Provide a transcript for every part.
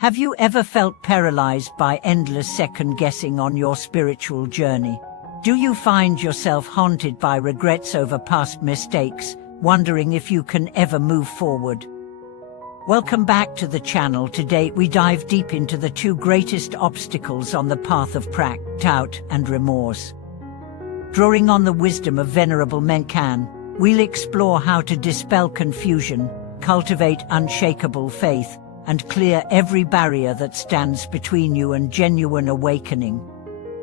Have you ever felt paralyzed by endless second-guessing on your spiritual journey? Do you find yourself haunted by regrets over past mistakes, wondering if you can ever move forward? Welcome back to the channel. Today we dive deep into the two greatest obstacles on the path of doubt and remorse. Drawing on the wisdom of Venerable Menkan, we'll explore how to dispel confusion, cultivate unshakable faith, and clear every barrier that stands between you and genuine awakening.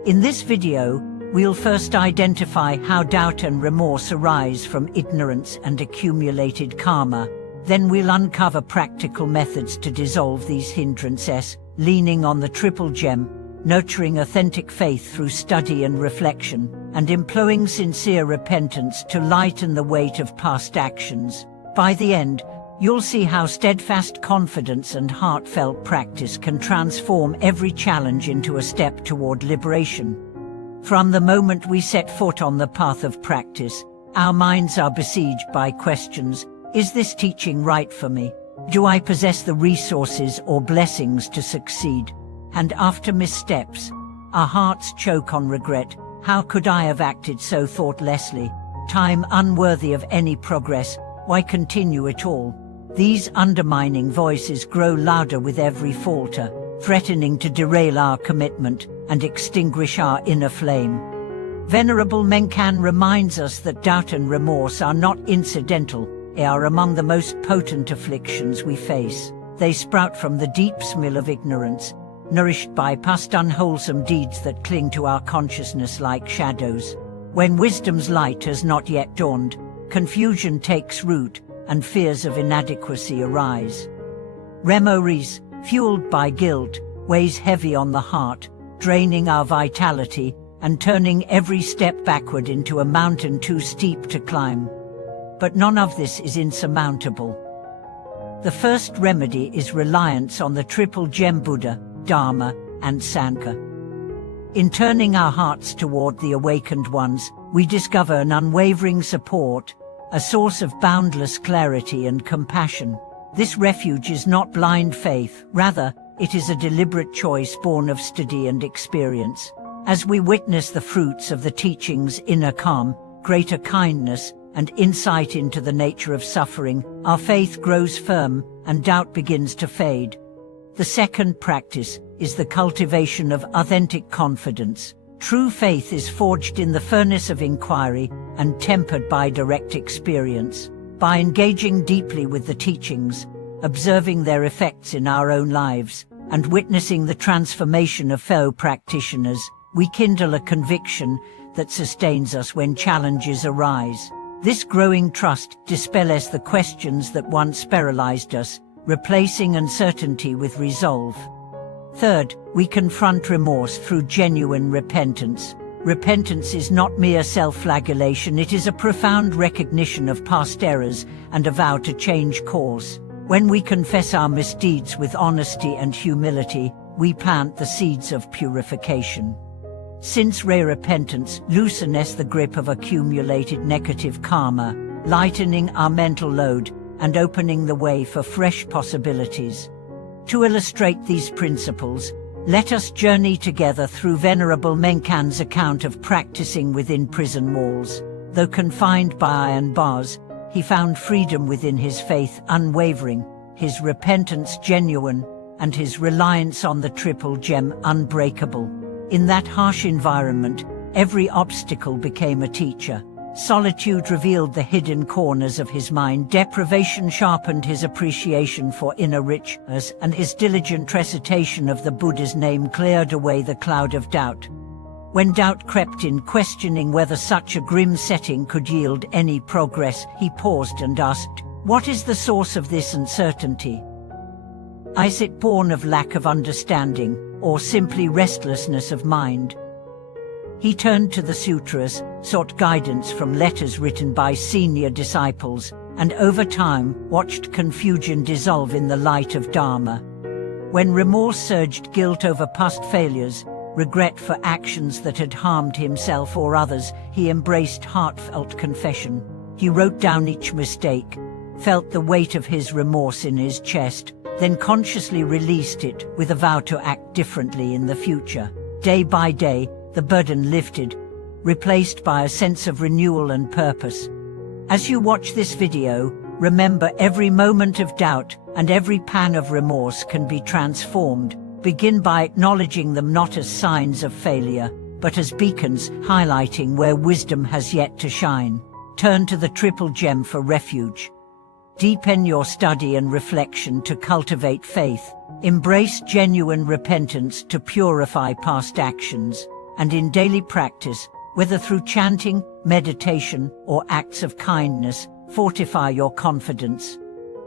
In this video, we'll first identify how doubt and remorse arise from ignorance and accumulated karma. Then we'll uncover practical methods to dissolve these hindrances, leaning on the triple gem, nurturing authentic faith through study and reflection, and employing sincere repentance to lighten the weight of past actions. By the end, you'll see how steadfast confidence and heartfelt practice can transform every challenge into a step toward liberation. From the moment we set foot on the path of practice, our minds are besieged by questions. Is this teaching right for me? Do I possess the resources or blessings to succeed? And after missteps, our hearts choke on regret. How could I have acted so thoughtlessly? Time unworthy of any progress. Why continue at all? These undermining voices grow louder with every falter, threatening to derail our commitment and extinguish our inner flame. Venerable Menkan reminds us that doubt and remorse are not incidental. They are among the most potent afflictions we face. They sprout from the deep smill of ignorance, nourished by past unwholesome deeds that cling to our consciousness like shadows. When wisdom's light has not yet dawned, confusion takes root, and fears of inadequacy arise. Remorse, fueled by guilt, weighs heavy on the heart, draining our vitality and turning every step backward into a mountain too steep to climb. But none of this is insurmountable. The first remedy is reliance on the triple gem Buddha, Dharma, and Sangha. In turning our hearts toward the awakened ones, we discover an unwavering support, a source of boundless clarity and compassion. This refuge is not blind faith, rather, it is a deliberate choice born of study and experience. As we witness the fruits of the teaching's inner calm, greater kindness, and insight into the nature of suffering, our faith grows firm and doubt begins to fade. The second practice is the cultivation of authentic confidence. True faith is forged in the furnace of inquiry and tempered by direct experience. By engaging deeply with the teachings, observing their effects in our own lives, and witnessing the transformation of fellow practitioners, we kindle a conviction that sustains us when challenges arise. This growing trust dispels the questions that once paralyzed us, replacing uncertainty with resolve. Third, we confront remorse through genuine repentance. Repentance is not mere self-flagellation, it is a profound recognition of past errors and a vow to change course. When we confess our misdeeds with honesty and humility, we plant the seeds of purification. Sincere repentance loosens the grip of accumulated negative karma, lightening our mental load and opening the way for fresh possibilities. To illustrate these principles, let us journey together through Venerable Menkan's account of practicing within prison walls. Though confined by iron bars, he found freedom within his faith unwavering, his repentance genuine, and his reliance on the triple gem unbreakable. In that harsh environment, every obstacle became a teacher. Solitude revealed the hidden corners of his mind, deprivation sharpened his appreciation for inner richness, and his diligent recitation of the Buddha's name cleared away the cloud of doubt. When doubt crept in, questioning whether such a grim setting could yield any progress, he paused and asked, "What is the source of this uncertainty? Is it born of lack of understanding, or simply restlessness of mind?" He turned to the sutras, sought guidance from letters written by senior disciples, and over time watched confusion dissolve in the light of Dharma. When remorse surged, guilt over past failures, regret for actions that had harmed himself or others, he embraced heartfelt confession. He wrote down each mistake, felt the weight of his remorse in his chest, then consciously released it with a vow to act differently in the future. Day by day, the burden lifted, replaced by a sense of renewal and purpose. As you watch this video, remember every moment of doubt and every pang of remorse can be transformed. Begin by acknowledging them not as signs of failure, but as beacons highlighting where wisdom has yet to shine. Turn to the triple gem for refuge. Deepen your study and reflection to cultivate faith. Embrace genuine repentance to purify past actions. And in daily practice, whether through chanting, meditation, or acts of kindness, fortify your confidence.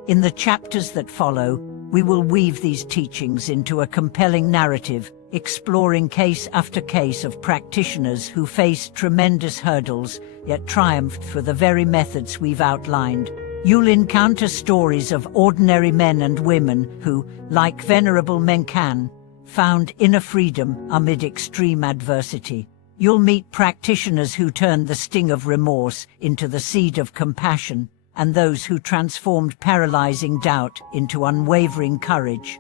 In the chapters that follow, we will weave these teachings into a compelling narrative, exploring case after case of practitioners who faced tremendous hurdles, yet triumphed for the very methods we've outlined. You'll encounter stories of ordinary men and women who, like Venerable Menkan, found inner freedom amid extreme adversity. You'll meet practitioners who turned the sting of remorse into the seed of compassion, and those who transformed paralyzing doubt into unwavering courage.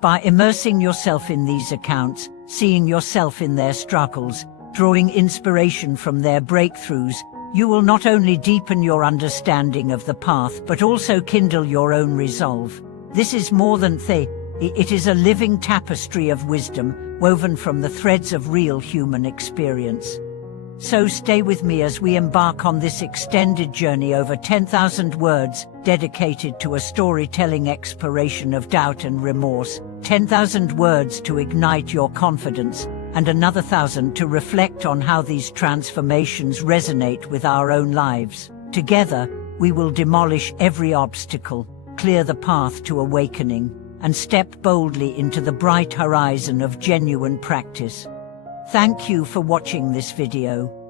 By immersing yourself in these accounts, seeing yourself in their struggles, drawing inspiration from their breakthroughs, you will not only deepen your understanding of the path but also kindle your own resolve. This is more than it is a living tapestry of wisdom woven from the threads of real human experience. So stay with me as we embark on this extended journey over 10,000 words dedicated to a storytelling exploration of doubt and remorse, 10,000 words to ignite your confidence, and another 1,000 to reflect on how these transformations resonate with our own lives. Together, we will demolish every obstacle, clear the path to awakening, and step boldly into the bright horizon of genuine practice. Thank you for watching this video.